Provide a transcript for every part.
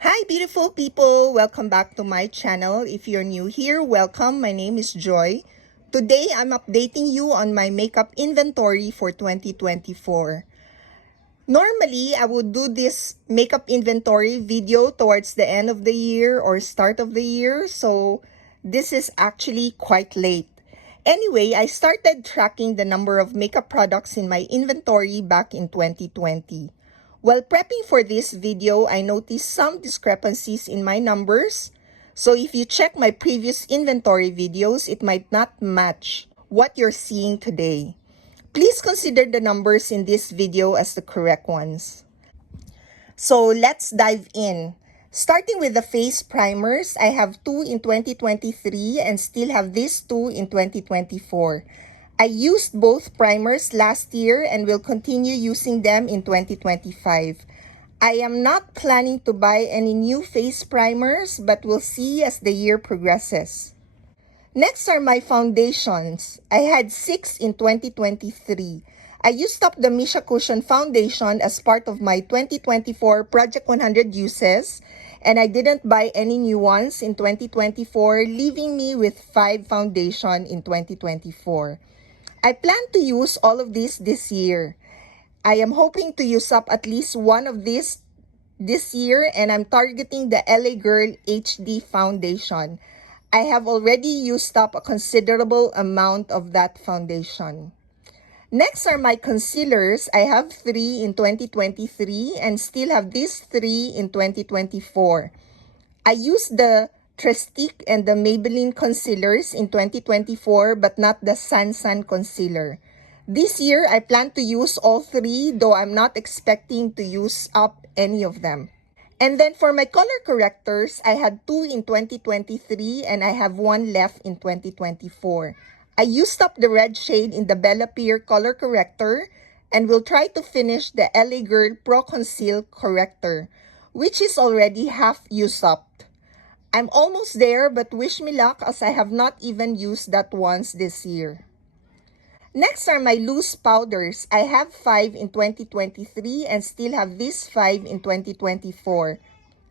Hi beautiful people! Welcome back to my channel. If you're new here, welcome. My name is Joy. Today, I'm updating you on my makeup inventory for 2024. Normally, I would do this makeup inventory video towards the end of the year or start of the year, so this is actually quite late. Anyway, I started tracking the number of makeup products in my inventory back in 2020. While prepping for this video, I noticed some discrepancies in my numbers. So if you check my previous inventory videos, it might not match what you're seeing today. Please consider the numbers in this video as the correct ones. So let's dive in. Starting with the face primers, I have 2 in 2023 and still have these 2 in 2024. I used both primers last year and will continue using them in 2025. I am not planning to buy any new face primers, but we'll see as the year progresses. Next are my foundations. I had 6 in 2023. I used up the Misha Cushion foundation as part of my 2024 Project 100 uses, and I didn't buy any new ones in 2024, leaving me with 5 foundation in 2024. I plan to use all of these this year. I am hoping to use up at least one of these this year, and I'm targeting the LA Girl HD foundation. I have already used up a considerable amount of that foundation. Next are my concealers. I have 3 in 2023 and still have these 3 in 2024. I used the Trestique and the Maybelline concealers in 2024 but not the Sansan concealer. This year, I plan to use all 3, though I'm not expecting to use up any of them. And then for my color correctors, I had 2 in 2023 and I have 1 left in 2024. I used up the red shade in the Bella Peer color corrector and will try to finish the LA Girl Pro Conceal corrector, which is already half used up. I'm almost there, but wish me luck as I have not even used that once this year. Next are my loose powders. I have 5 in 2023 and still have these 5 in 2024.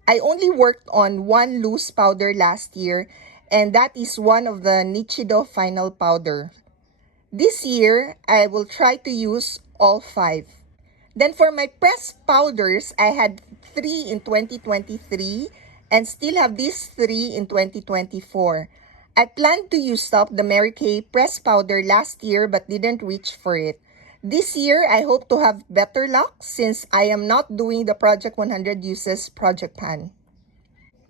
I only worked on 1 loose powder last year, and that is one of the Nichido Final Powder. This year, I will try to use all 5. Then for my pressed powders, I had 3 in 2023 and still have these 3 in 2024. I planned to use up the Mary Kay pressed powder last year but didn't reach for it. This year, I hope to have better luck since I am not doing the Project 100 Uses Project Pan.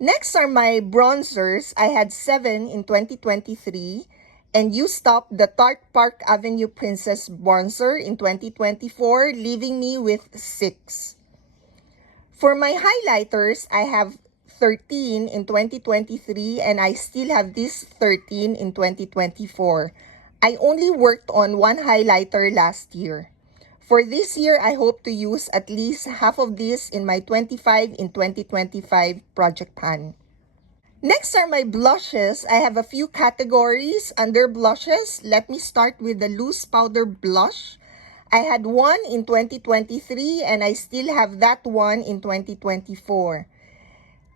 Next are my bronzers. I had 7 in 2023 and used up the Tarte Park Avenue Princess bronzer in 2024, leaving me with 6. For my highlighters, I have 13 in 2023 and I still have this 13 in 2024. I only worked on 1 highlighter last year. For this year, I hope to use at least half of this in my 25 in 2025 project pan. Next are my blushes. I have a few categories under blushes. Let me start with the loose powder blush. I had 1 in 2023 and I still have that 1 in 2024.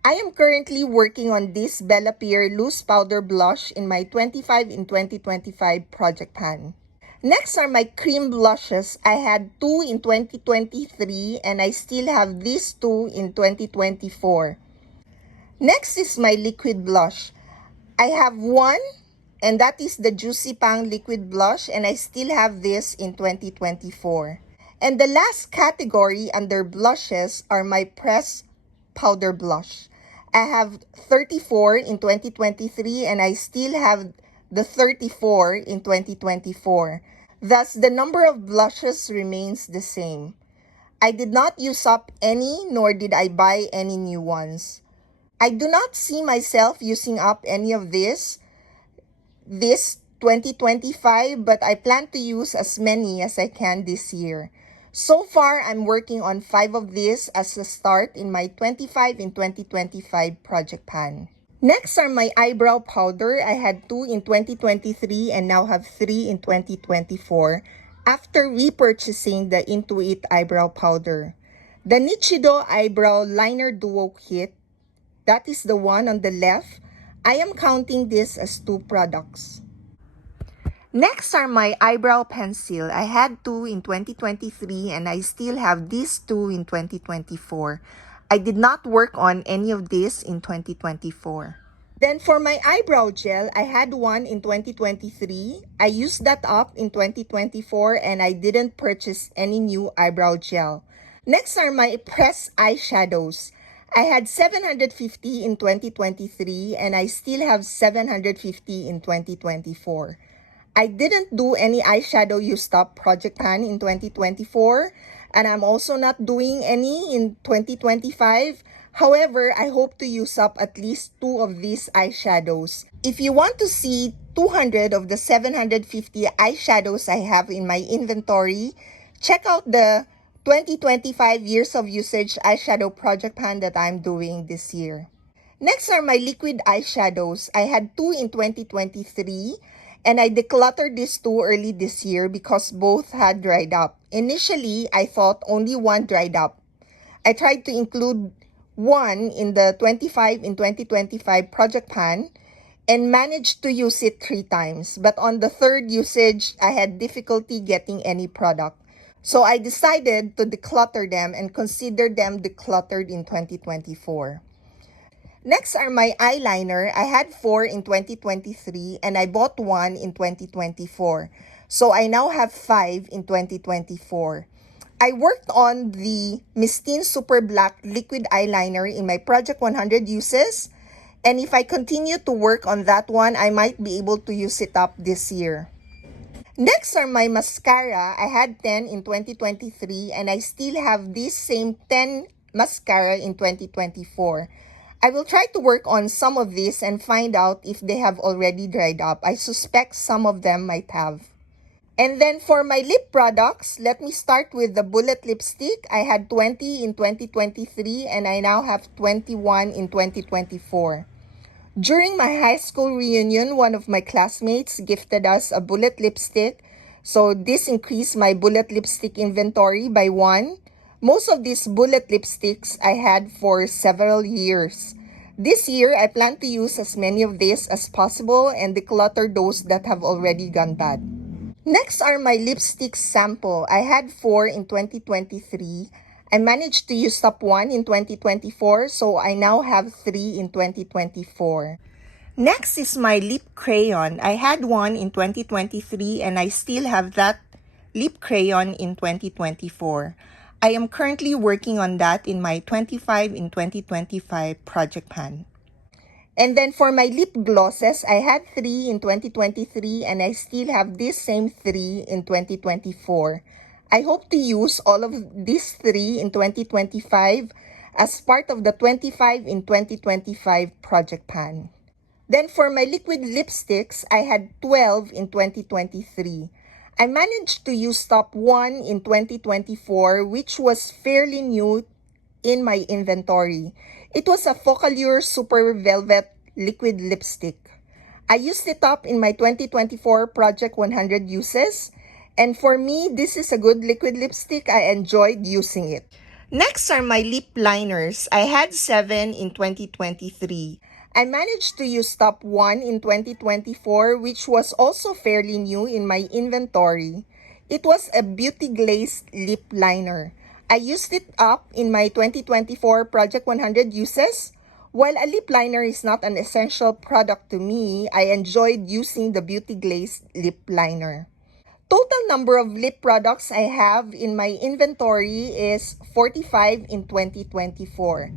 I am currently working on this Bella Peer loose powder blush in my 25 in 2025 project pan. Next are my cream blushes. I had 2 in 2023 and I still have these 2 in 2024. Next is my liquid blush. I have 1 and that is the Juicy Pang liquid blush and I still have this in 2024. And the last category under blushes are my pressed powder blush. I have 34 in 2023 and I still have the 34 in 2024. Thus, the number of blushes remains the same. I did not use up any nor did I buy any new ones. I do not see myself using up any of this 2025, but I plan to use as many as I can this year. So far, I'm working on 5 of these as a start in my 25 in 2025 project pan. Next are my eyebrow powder. I had 2 in 2023 and now have 3 in 2024 after repurchasing the 'Intuit' eyebrow powder. The Nichido Eyebrow Liner Duo Kit. That is the one on the left. I am counting this as 2 products. Next are my eyebrow pencil. I had 2 in 2023 and I still have these 2 in 2024. I did not work on any of this in 2024. Then for my eyebrow gel, I had one in 2023. I used that up in 2024 and I didn't purchase any new eyebrow gel. Next are my pressed eyeshadows. I had 750 in 2023 and I still have 750 in 2024. I didn't do any eyeshadow use up project pan in 2024 and I'm also not doing any in 2025. However, I hope to use up at least 2 of these eyeshadows. If you want to see 200 of the 750 eyeshadows I have in my inventory, check out the 2025 years of usage eyeshadow project pan that I'm doing this year. Next are my liquid eyeshadows. I had 2 in 2023 and I decluttered these 2 early this year because both had dried up. Initially, I thought only one dried up. I tried to include one in the 25 in 2025 project pan and managed to use it 3 times. But on the third usage, I had difficulty getting any product. So I decided to declutter them and consider them decluttered in 2024. Next are my eyeliner. I had 4 in 2023 and I bought 1 in 2024. So I now have 5 in 2024. I worked on the Mistine Super Black Liquid Eyeliner in my Project 100 uses. And if I continue to work on that one, I might be able to use it up this year. Next are my mascara. I had 10 in 2023 and I still have this same 10 mascara in 2024. I will try to work on some of these and find out if they have already dried up. I suspect some of them might have. And then for my lip products, let me start with the Bullet Lipstick. I had 20 in 2023 and I now have 21 in 2024. During my high school reunion, one of my classmates gifted us a bullet lipstick. So this increased my bullet lipstick inventory by 1. Most of these bullet lipsticks I had for several years. This year, I plan to use as many of these as possible and declutter those that have already gone bad. Next are my lipstick sample. I had 4 in 2023. I managed to use up 1 in 2024, so I now have 3 in 2024. Next is my lip crayon. I had 1 in 2023 and I still have that lip crayon in 2024. I am currently working on that in my 25 in 2025 project pan. And then for my lip glosses, I had 3 in 2023 and I still have this same 3 in 2024. I hope to use all of these 3 in 2025 as part of the 25 in 2025 project pan. Then for my liquid lipsticks, I had 12 in 2023. I managed to use top 1 in 2024, which was fairly new in my inventory. It was a Focallure Super Velvet Liquid Lipstick. I used it up in my 2024 Project 100 uses. And for me, this is a good liquid lipstick. I enjoyed using it. Next are my lip liners. I had 7 in 2023. I managed to use top 1 in 2024, which was also fairly new in my inventory. It was a Beauty Glaze lip liner. I used it up in my 2024 Project 100 uses. While a lip liner is not an essential product to me, I enjoyed using the Beauty Glaze lip liner. Total number of lip products I have in my inventory is 45 in 2024.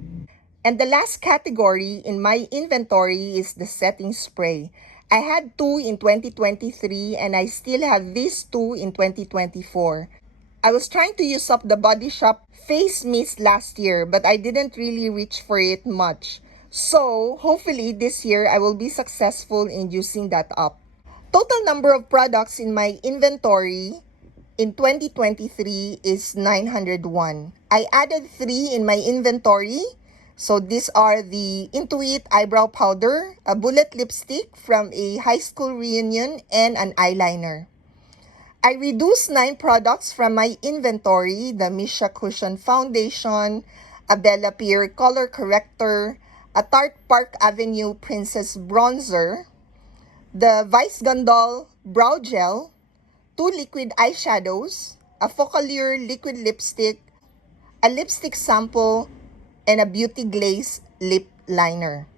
And the last category in my inventory is the setting spray. I had 2 in 2023 and I still have these 2 in 2024. I was trying to use up the Body Shop Face Mist last year, but I didn't really reach for it much. So, hopefully this year I will be successful in using that up. Total number of products in my inventory in 2023 is 901. I added 3 in my inventory. So these are the Intuit Eyebrow Powder, a bullet lipstick from a high school reunion, and an eyeliner. I reduced 9 products from my inventory: the Misha Cushion Foundation, a Bella Pierre Color Corrector, a Tarte Park Avenue Princess Bronzer, the Vice Gandol Brow Gel, 2 liquid eyeshadows, a Focallure liquid lipstick, a lipstick sample, and a Beauty Glaze lip liner.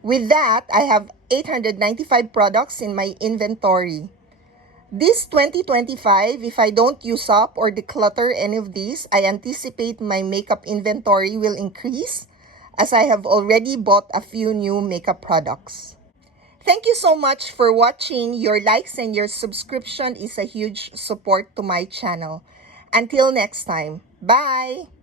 With that, I have 895 products in my inventory. This 2025, if I don't use up or declutter any of these, I anticipate my makeup inventory will increase as I have already bought a few new makeup products. Thank you so much for watching. Your likes and your subscription is a huge support to my channel. Until next time, bye!